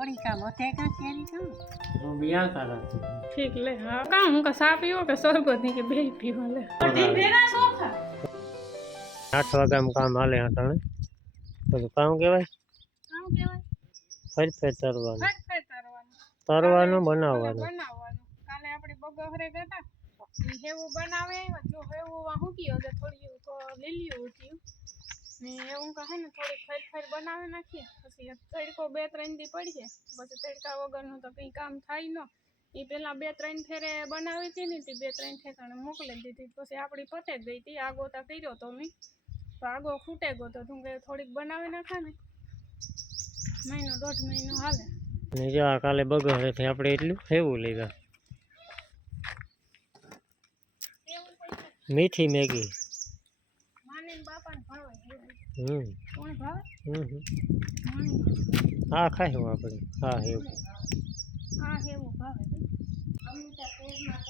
ओड़ी का मोते का केरी का वो बिया तारा ठीक ले हाँ का હું કા સા પીવો કે શરબત ની કે બે પીવો લે દી ભેરા સોફા 8 વાગ્યામાં કામ હાલે હટાણે તો કામ કેવાય ફરી તરવાનું તરવાનું બનાવવાનું કાલે આપણે બગહરે ગતા ઈ હેવું બનાવે જો હેવું હું કીયો છે થોડી તો લીલીયું ઉઠ્યું ને એવું કહે ને થોડી ફેર બનાવી નાખીએ પછી તડકો 2-3 દી પડીએ પછી તડકા વગરનું તો કંઈ કામ થાય ન એ પેલા 2-3 ફેરે બનાવી હતી ને તે 2-3 ઠેકાણે મોકલી દીધી પછી આપણી પતે ગઈ હતી આગોતા કર્યો તો મેં તો આગો ફૂટે ગયો તો તું કે થોડીક બનાવી નાખા ને મહિનો 1.5 મહિનો હાલે ને જો આ કાલે બગહરેથી આપણે એટલું હેવું લેવા મીઠી મેગી માને બાપાને ભાવે કોણ ભાવે હા ખાયું આપણે હા હેવું ભાવે અમુતા પેટમાં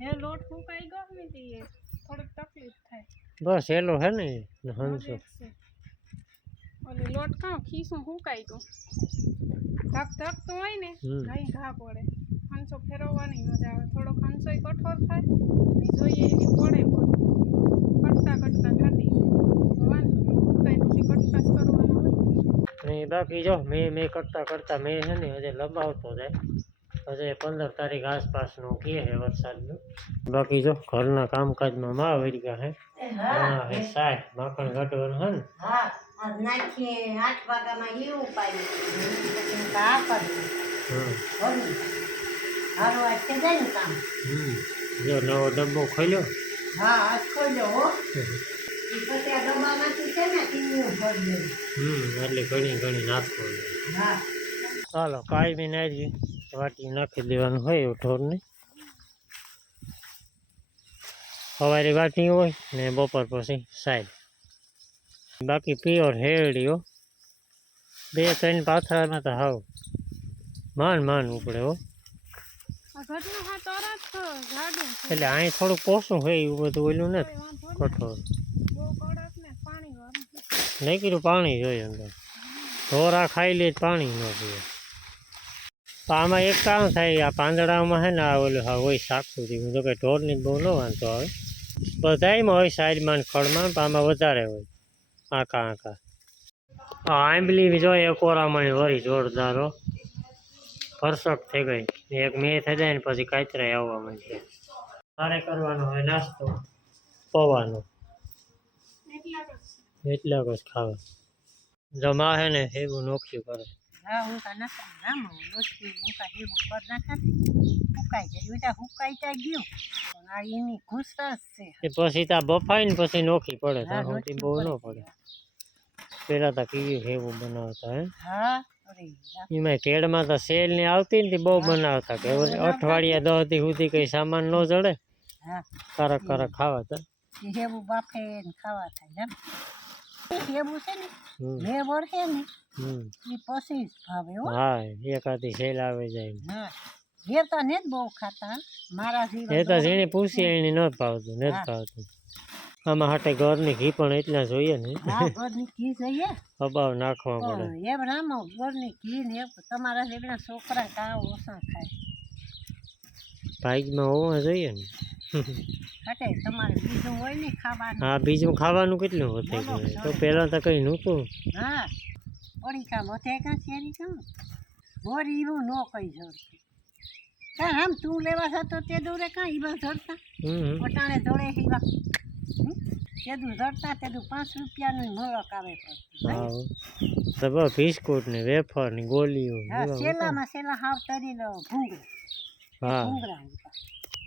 હે લોટ ફૂંકાઈ ગયો ને તે થોડીક તકલીફ થાય બસ એલો હે ને હંસો ઓલી લોટ કાં ખીસું ફૂંકાઈ ગયું ધક તો હોય ને ઘાઈ ઘા પડે હંસો ફેરવવાની મજા આવે થોડોક હંસોય કઠોર થાય ને જોઈએ એની પડે કટકા થતી વાંધો નહીં ફૂંકાઈ પછી કટકા કરવાનો હોય ને બાકી જો મેં કરતા મેં છે ને હજે લંબાવતો જાય હજે 15 તારીખ આસપાસનું કહે છે વરસાદનું બાકી જો ઘરના કામકાજમાં માં વળી ગયા હે સાહેબ માખણ કાઢવાનું હે ને હા આજ નાખીએ 8 વાગ્યામાં એવું પાઈ કા કર હોની હારવા છે જાય કામ જો નવો ડબ્બો ખોલ્યો હા આજ ખોલ્યો હો ઈ પછી આ ડબ્બામાંથી છે ને ટીનું ભરી એટલે ઘણી નાખો હા ચાલો કાંઈ બી નાખી વાટી નાખી દેવાનું હોય એવું ઢોરને સવારે વાટી હોય ને બપોર પછી સાઈડ બાકી પ્યોર હેરડીઓ 2-3 પાથરામાં તો હાવ માન ઉપડે હો એટલે અહીં થોડું પોસું હોય એવું બધું ઓલું ને કઠોળ નહીં કીધું પાણી જોઈએ અંદર ઢોરા ખાઈ લે પાણી ન પીએ આમાં એક કામ થાય આ પાંદડામાં છે ને આ ઓલું હા હોય શાકું થયું જો કે ઢોરની બહુ ન વાંધો આવે બધામાં હોય સાઈડમાં ખડમાં પણ આમાં વધારે હોય આખા હા આંબલી જોઈએ કોરામણી વળી જોરદારો ફરસક થઈ ગઈ એક મેં થઈ જાય ને પછી કાતરાય આવવા માંડે તારે કરવાનો હોય નાસ્તો પવાનો એટલા જ ખાવા જમા હે ને એવું નોખ્યું કરે હા હું કા ના નામ લોચી હું કા એવું કર નાખા હુકાઈ જાય ઉતા હુકાઈ તા ગયું પણ આ એની ઘુસરાસ છે પછી તા બફાઈ ને પછી નોખી પડે તા હોતી બહુ ન પડે પેલા તા કીયું હેવું બનાવતા હે હા અરે એમાં કેળમાં તો સેલ ને આવતી ને બહુ બનાવતા કે અઠવાડિયા 10 દી સુધી કઈ સામાન ન જડે હા કરક ખાવા તો હેવું બાફે ને ખાવા થાય હેવું છે ને બે વર્ષે ને એ પછી ભાવે હો હા એકાદી સેલ આવે જાય હા એ તો ને જ બહુ ખાતા મારા જીવા એ તો જેને પૂછી એને ન ભાવતું આમાં હાટે ઘરની ઘી પણ એટલા જોઈએ ને હા ઘરની ઘી જોઈએ અબાવ નાખવા પડે એમ રામો ઘરની ઘી ને તમારા જેવડા છોકરા કા ઓછા ખાય ભાઈમાં હોવા જોઈએ ને હટે તમારે બીજું હોય ને ખાવાનું હા બીજું ખાવાનું કેટલું હોતું તો પેલા તો કઈ નહોતું હા ઓળી કા મોતે કા કેરી કા બોરી એવું ન કઈ જોડતું કા આમ તું લેવા જતો તે દોરે કા ઈવા જોડતા પોતાને જોડે ઈવા તેદું જડતા તેદું 5 રૂપિયાનું મોળક આવે હા તો બસ બિસ્કુટ ને વેફર ને ગોળીઓ હા સેલા હાવ તરી લો હા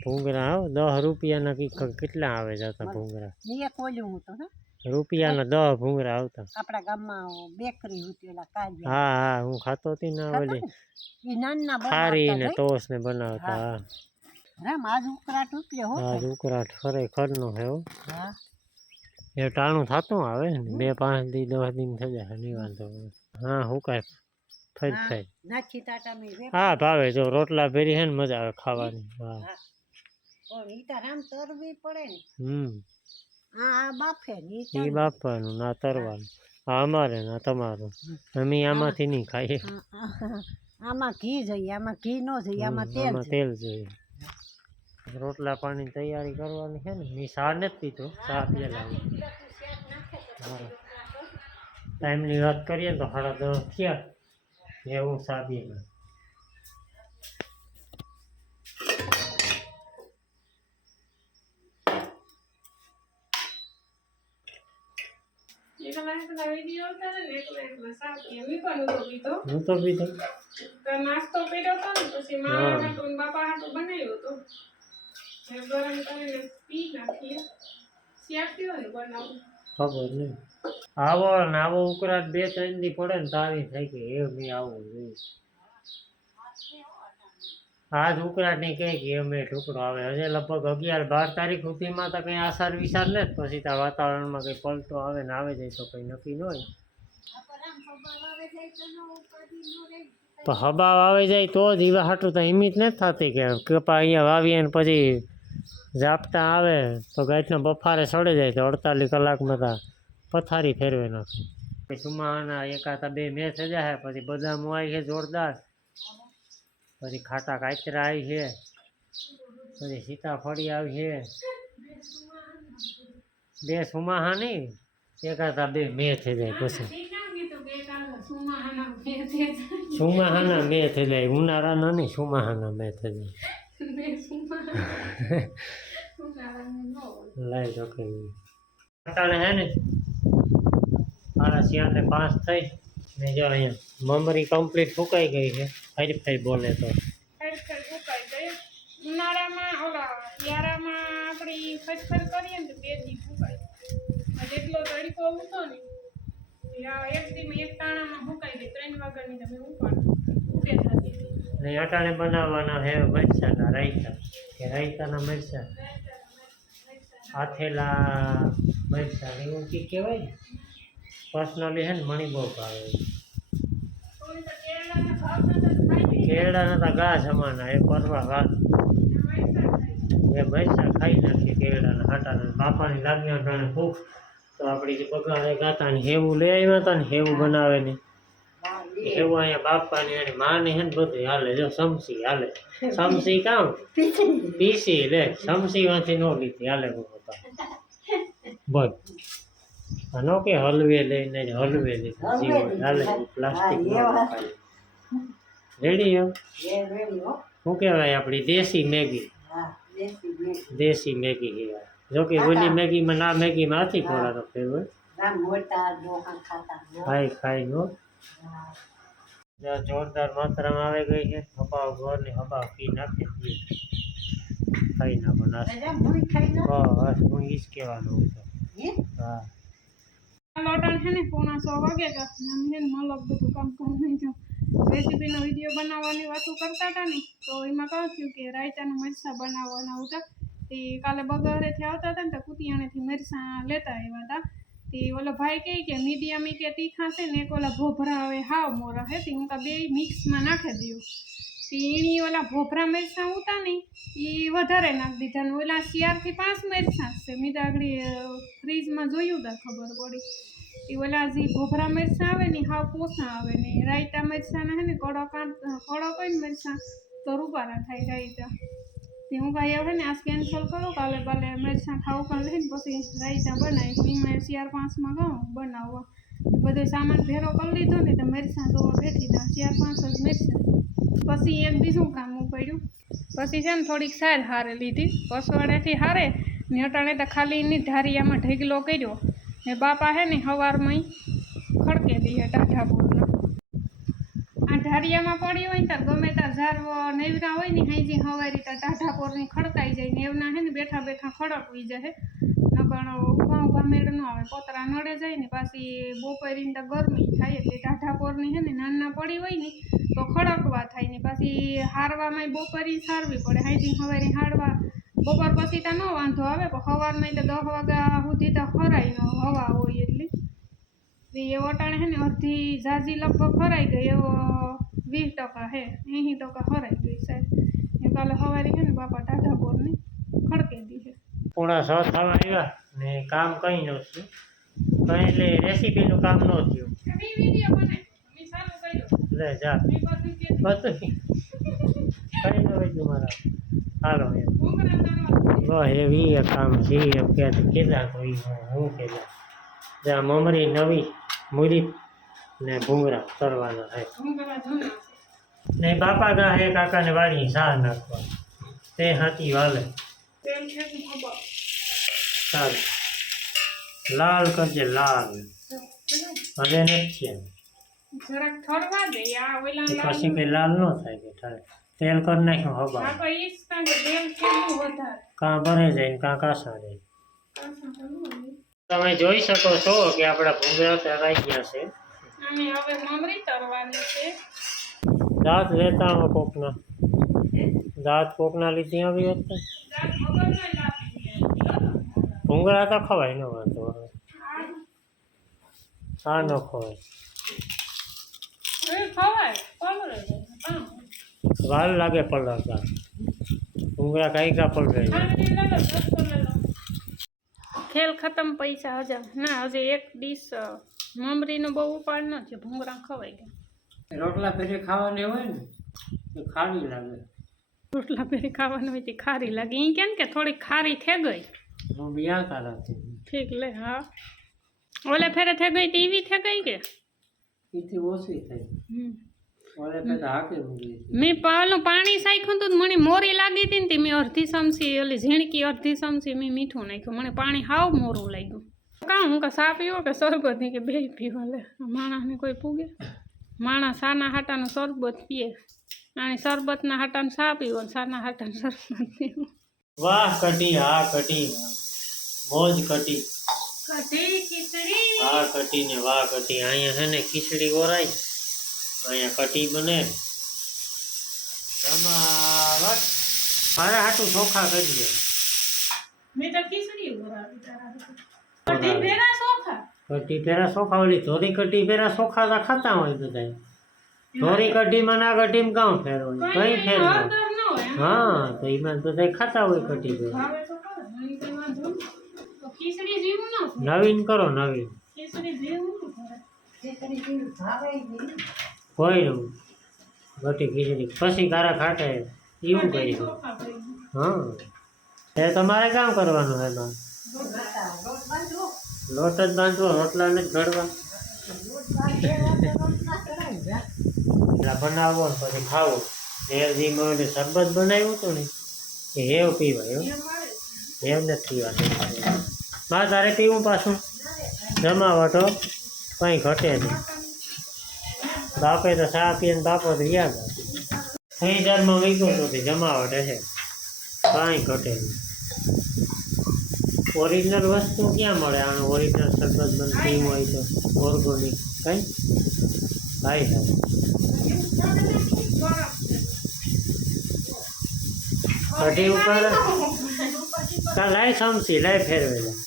ભૂંગરા આવ 10 રૂપિયાના કેટલા આવે જતા ભૂંગરા એ કોલ્યું હું તો રૂપિયાના 10 ભૂંગરા આવતા આપણા ગામમાં બેકરી હતી ઓલા કાઢી હા હું ખાતો હતી ને ઓલી ઈ નાના ખારી ને ટોસ ને બનાવતા હા રામ આજ ઉકરાટ ઉતર્યો હો આજ ઉકરાટ ખરેખર નો હે હા એ ટાણું થતું આવે ને 2-5 દી 10 દિન થઈ જાય નહીં વાંધો હા હું કાંઈ થઈ નાખી તાટા મે હા ભાવે જો રોટલા ભેરી હે ને મજા આવે ખાવાની હા પણ ઈ તાર આમ તરવી પડે ને આ બાફે ને ઈ બાફવાનું ના તરવાનું હા અમારે ના તમારું અમે આમાંથી નહીં ખાઈએ આમાં ઘી જોઈએ, આમાં ઘી ન જોઈએ, આમાં તેલ આમાં તેલ જોઈએ. રોટલા પાણી તૈયારી કરવાની છે ને. મેં ચા નથી પીતો, ચા પીએલા ટાઈમની વાત કરીએ તો 10:30 થયા એવું ચા પીએલા. હું તો પીતો નાસ્તો કર્યો હતો ને પછી મારા હાટું ને બાપા હાટું બનાવ્યો હતો. ગરમ કરીને પી નાખીએ. શેક કેવો ને બનાવું ખબર નહીં. આવો ને આવો ઉકળાટ 2-3 દી પડે ને તારી થઈ ગઈ એ મેં આવું જોઈએ. આજ ઉકળાટ ની કહે કે અમે ટુકડો આવે હજે લગભગ 11-12 તારીખ સુધીમાં તો કંઈ આસાર વિસાર ને પછી ત્યાં વાતાવરણમાં કંઈ પલટો આવે ને આવે જાય તો કંઈ નક્કી ન હોય. તો હવા આવી જાય તો જ એવા હાટું તો હિંમત નથી થતી કે કપા અહીંયા વાવીએ ને પછી ઝાપટા આવે તો ગાંઠના બફારે ચડી જાય તો 48 કલાકમાં તો પથારી ફેરવે નાખે. પછી સુમાના 1-2 મેચ જાય પછી બદામ આવી છે જોરદાર, પછી ખાટા કાચરા આવી છે, પછી સીતાફળી આવી છે. 2 સુમાહા નહીં 1-2 મેચ થઈ જાય પછી સુમાહાના મેં થઈ જાય. ઉનાળાના નહીં સુમાહાના મેં થઈ જાય. લઈ શકે અટાણે હે ને 4:30 થઈ ને જો અહીંયા મમરી કમ્પ્લીટ ફૂંકાઈ ગઈ છે. ફરી બોલે તો ઉનાળામાં ઓલા યારામાં આપણી ફરફર કરીએ ને તો 2 દી ફૂંકાય. જેટલો તડકો ઉઠો ને એક દી એક તાણામાં ફૂંકાઈ ગઈ. 3 વાગ્યાની તમે ઉપાડ ઉઠે થતી ને અટાણે બનાવવાના હે મરચાના રાયતા કે રાયતાના મરચા આથેલા મરચા એવું કંઈક કહેવાય ને. પર્સનલી હે ને મણી બહુ ભાવે. કેળાના તો ઘા જમાના એ પરવા વાત એ મરચા ખાઈ નાખીએ કેળાના હાટાના. બાપાની લાગ્યા અટાણે ભૂખ તો આપણી જે બગાડે ગાતા ને હેવું લઈ આવ્યા હતા ને હેવું બનાવે ને એવું અહીંયા બાપાની અને માને હે ને બધું હાલે. જો સમસી હાલે, સમસી કામ પીસી લે, સમસી માંથી નો લીધી હાલે બસ. આનો કે હલવે લઈને હલવે લીધું જીવન હાલે પ્લાસ્ટિક રેડી. શું કહેવાય આપણી દેશી મેગી, દેશી મેગી કહેવાય. જોકે ઓલી મેગીમાં ના મેગીમાં આથી ખોરાક ફેર હોય ખાઈ નો. જોરદાર માત્રામાં આવી ગઈ છે. હબાવ ઘરની હબાવ પી નાખી ખાઈ નાખો નાસ્તો. બસ હું ઈ જ કહેવાનું હતો. હા લોટણ છે ને 6:45 વાગે તો અમને મલક બધું કામ કરી જો રેસીપીનો વિડીયો બનાવવાની વાતો કરતા હતા ને તો એમાં કહું છું કે રાયતાના મરચાં બનાવવાના હતા. તે કાલે બગડેથી આવતા હતા ને તો કુતિયાણેથી મરચાં લેતા આવ્યા હતા. તે ઓલો ભાઈ કહે કે મીડિયમ કે તીખા છે ને એક ઓલા ભોભરા હવે હાવ મોરા હે તે હું બે મિક્સમાં નાખી દઉં. તે એની ઓલા ભોભરા મરચાં ઉતા ને એ વધારે નાખી દીધા ને ઓલા 4 થી 5 મરચાં છે. મેં તો આગળ ફ્રીજમાં જોયું હતા ખબર પડી. એ ઓલા જે ભોભરા મરચાં આવે ને હાવ પોસા આવે ને રાયતા મરચાંના હે ને કડક હોય ને મરચાં તો રૂપારા થાય રાયતા. તે હું કાંઈ હવે ને આ કેન્સલ કરો કાલે બાલે મરચાં ખાવું કાલે લઈને પછી રાયતા બનાવી એમાં 4-5માં કહું બનાવવા. બધો સામાન ભેરો કરી લીધો ને તો મરચાં તો બેઠી હતા 4-5 જ મરચાં. પછી એક બીજું કામ પડ્યું. પછી છે ને થોડીક સાર હારે લીધી પસવાડેથી હારે ને અટાણે તો ખાલી એની ઢારિયામાં ઢેગલો કર્યો ને બાપા હે ને સવારમાં ખડકે દઈએ ટાઢાપુરના. આ ઢારિયામાં પડી હોય ને તાર ગમે તાર ઝારવો નેવરા હોય ને હાઈજી હવારી તાર ટાઢાપોરની ખડકાઈ જાય ને એવના હે ને બેઠા બેઠા ખડકવી જાય. નકણ ઊભા મેળ ન આવે પોતરા નડે જાય ને પાછી બપોરીને તો ગરમી થાય એટલે ટાઢાપોરની હે ને નાના પડી હોય ને તો ખડકવા થાય ને પાછી હારવામાં બપોરી સારવી પડે. હાઈજી હવારી હારવા બપોર પછી તો ન વાંધો આવે પણ સવારમાં તો 10 વાગ્યા સુધી તો ખરાઈ ન હવા હોય એટલે એ વટાણે હે ને અડધી ઝાઝી લગભગ ખરાઈ ગઈ એવો 20% હે 80% ખરાઈ ગઈ સાહેબ. એ કાલે સવારે હે ને બાપા ટાઢાપોરની ખડકે દી છે. 6:45 થવા આવ્યા ને કામ કંઈ નહોતું. પણ એટલે રેસીપીનું કામ ન થયું. મેં વિડીયો બનાવ્યો મેં ચાલુ કર્યો લે જા મેં બધું કે બધું કઈ ન હોય મારા હાલો એમ ભૂંગળા તળવા બસ એવી એક કામ છે એમ કે કીધા તો હું કીધા જ્યાં મમરી નવી મૂરી ને ભૂંગળા તરવાના થાય ભૂંગળા જૂના ને બાપા ગા હે કાકાને વાળી સાર નાખવા તે હાથી વાલે તેલ છે કે ખબર સારું લાલ કરજે લાલ હવે નથી જરાક ઠરવા દે આ ઓલા પછી કઈ લાલ ન થાય કે ઠરે તેલ કરી નાખ્યું હવા આ તો ઈ જ કાંઈ કે તેલ કેટલું વધારે કાં ભરે જાય ને કાં કાસા જાય તમે જોઈ શકો છો કે આપણા ભૂંગળા તરાઈ ગયા છે અને હવે મમરી તરવાની છે દાંત લેતા આવો કોકના દાંત કોકના લીધી આવી હોત ને દાંત વગર નહીં લાગી ભૂંગળા તો ખવાય ન વાંધો હવે આ ન ખવાય એ ખવાય પલળે જાય વાર લાગે પલળતા ભૂંગળા કઈ કા પલળે ખેલ ખતમ પૈસા હજાર ના હજી એક ડીશ મમરીનો બહુ ઉપાડ ન છે ભૂંગળા ખવાઈ ગયા રોટલા પેટે ખાવાની હોય ને તો ખારી લાગે રોટલા પેરી ખાવાનું હોય તે ખારી લાગે એ કેમ કે થોડી ખારી થઈ ગઈ હું બિયા તારાથી ઠીક લે હા ઓલે ફેરે થઈ ગઈ તો એવી થઈ ગઈ કે એથી ઓછી થઈ ઓલે પેલા હાકે મૂકી મેં પેલું પાણી સાખ્યું હતું મને મોરી લાગી હતી ને તે મેં અડધી ચમચી ઓલી ઝીણકી અડધી ચમચી મેં મીઠું નાખ્યું મને પાણી હાવ મોરું લાગ્યું કાં હું કે સા પીવો કે શરબત નહીં કે બે પીવા લે માણસને કોઈ પૂગે માણસ સાના હાટાનું શરબત પીએ અને શરબતના હાટાનું સા પીવો સાના હાટાનું શરબત પીવું વાહ કટી હા કટી મોજ કટી કઢી ખીચડી હા કટી ને વાહ કટી અહીંયા છે ને ખીચડી ઓરાય અહીંયા કટી બને જમાવટ મારા હાટું ચોખા કરીએ મેં તો ખીચડી ઉરાવી કઢી ભેરા ચોખા કટી પેરા ચોખા ઓલી ધોરી કટી પેરા ચોખા તો ખાતા હોય બધા ધોરી કઢીમાં ના કઢીમાં કામ ફેર હોય કઈ ફેર ન હોય. હળદર ન હોય હા તો એમાં બધા ખાતા હોય કટી પેરા ભાવે તો ખરા મને કઈ વાંધો નહીં. તો ખીચડી જેવું ન થાય નવીન કરો નવીન ખીચડી જેવું ન થાય ખીચડી જેવું ભાવે નહીં. કોઈ નું ઘટી ખીચડી પછી ગારા ખાટે એવું કરી દો ચોખા કરી દો. હા એ તમારે કામ કરવાનું છે એમાં લોટ બાંધવો. લોટ જ બાંધવો રોટલા ને જ ઘડવા લોટ બાંધેલો તો રોટલા ચડાવી દે. એટલા બનાવો ને પછી ખાવો હેવજીમાં એટલે શરબત બનાવ્યું હતું ને એ હેવ પીવાય એ મળે છે. હેવ નથી પીવાનું બા તારે પીવું પાછું જમાવટો કંઈ ઘટે નહીં બાપે તો ચા પીએ ને બાપો તો યાદ થઈ હજારમાં વીકું તો જમાવટ હશે કાંઈ ઘટે નહીં ઓરિજિનલ વસ્તુ ક્યાં મળે આનું ઓરિજિનલ શરબત બંધ પીવું હોય તો ઓર્ગોનિક કંઈ ભાઈ થાય કઢી ઉપર કાં લાય સમસી લાય ફેરવેલા